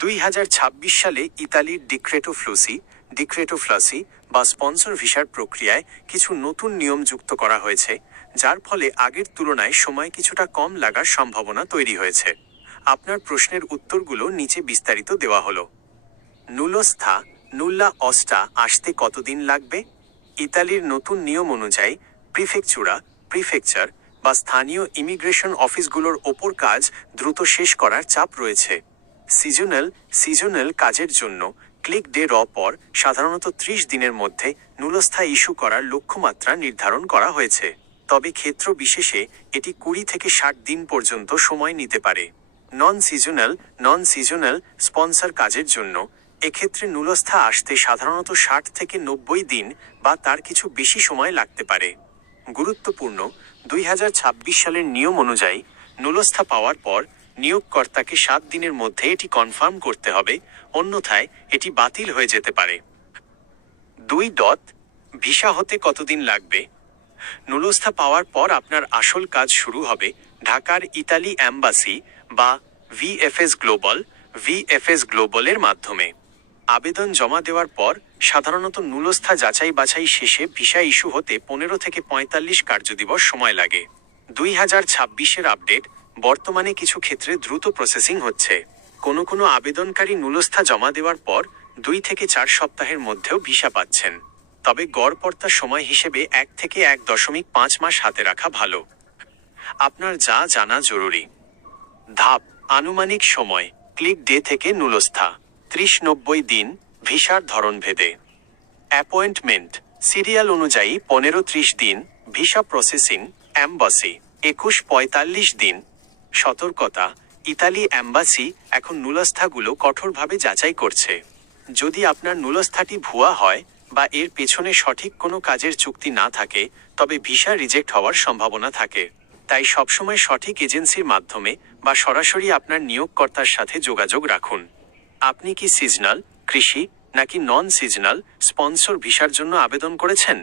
দুই হাজার ছাব্বিশ সালে ইতালির ডিক্রেটো ফ্লুসি ডিক্রেটো ফ্লাসি বা স্পন্সর ভিসার প্রক্রিয়ায় কিছু নতুন নিয়ম যুক্ত করা হয়েছে, যার ফলে আগের তুলনায় সময় কিছুটা কম লাগার সম্ভাবনা তৈরি হয়েছে। আপনার প্রশ্নের উত্তরগুলো নিচে বিস্তারিত দেওয়া হলো। নুলস্থা, নুল্লা অস্টা আসতে কতদিন লাগবে? ইতালির নতুন নিয়ম অনুযায়ী প্রিফেকচুরা, প্রিফেকচার বা স্থানীয় ইমিগ্রেশন অফিসগুলোর ওপর কাজ দ্রুত শেষ করার চাপ রয়েছে। সিজনাল সিজনাল কাজের জন্য ক্লিক ডে র পর সাধারণত ত্রিশ দিনের মধ্যে নুলস্থা ইস্যু করার লক্ষ্যমাত্রা নির্ধারণ করা হয়েছে। তবে ক্ষেত্র বিশেষে এটি কুড়ি থেকে ষাট দিন পর্যন্ত সময় নিতে পারে। Non seasonal non seasonal sponsor কাজের জন্য এক্ষেত্রে নুলস্থা আসতে সাধারণত ষাট থেকে নব্বই দিন বা তার কিছু বেশি সময় লাগতে পারে। গুরুত্বপূর্ণ, দুই হাজার ছাব্বিশ সালের নিয়ম অনুযায়ী নুলস্থা পাওয়ার পর নিয়োগকর্তাকে সাত দিনের মধ্যে এটি কনফার্ম করতে হবে, অন্যথায় এটি বাতিল হয়ে যেতে পারে। দুই ডট ভিসা হতে কতদিন লাগবে? নুলস্থা পাওয়ার পর আপনার আসল কাজ শুরু হবে ঢাকার ইতালি অ্যাম্বাসি বা ভিএফএস গ্লোবাল, ভিএফএস গ্লোবালের মাধ্যমে। আবেদন জমা দেওয়ার পর সাধারণত নুলস্থা যাচাই বাছাই শেষে ভিসা ইস্যু হতে পনেরো থেকে পঁয়তাল্লিশ কার্যদিবস সময় লাগে। দুই হাজার ছাব্বিশের আপডেট বর্তমানে কিছু ক্ষেত্রে দ্রুত প্রসেসিং হচ্ছে। কোনো কোনো আবেদনকারী নুলস্থা জমা দেওয়ার পর দুই থেকে চার সপ্তাহের মধ্যেও ভিসা পাচ্ছেন। তবে গড়পড়তা সময় হিসেবে এক থেকে এক দশমিক পাঁচ মাস হাতে রাখা ভালো। আপনার যা জানা জরুরি। ধাপ, আনুমানিক সময়, ক্লিক ডে থেকে নুলস্থা, ত্রিশ নব্বই দিন, ভিসার ধরন ভেদে। অ্যাপয়েন্টমেন্ট, সিরিয়াল অনুযায়ী পনেরো ত্রিশ দিন, ভিসা প্রসেসিং, অ্যাম্বাসি, একুশ পঁয়তাল্লিশ দিন সতর্কতা, ইতালি অ্যাম্বাসি এখন নুলস্থাগুলো কঠোরভাবে যাচাই করছে। যদি আপনার নুলস্থাটি ভুয়া হয় বা এর পেছনে সঠিক কোনো কাজের চুক্তি না থাকে, তবে ভিসা রিজেক্ট হওয়ার সম্ভাবনা থাকে। তাই সবসময় সঠিক এজেন্সির মাধ্যমে বা সরাসরি আপনার নিয়োগকর্তার সাথে যোগাযোগ রাখুন। আপনি কি সিজনাল, কৃষি নাকি নন সিজনাল স্পন্সর ভিসার জন্য আবেদন করেছেন?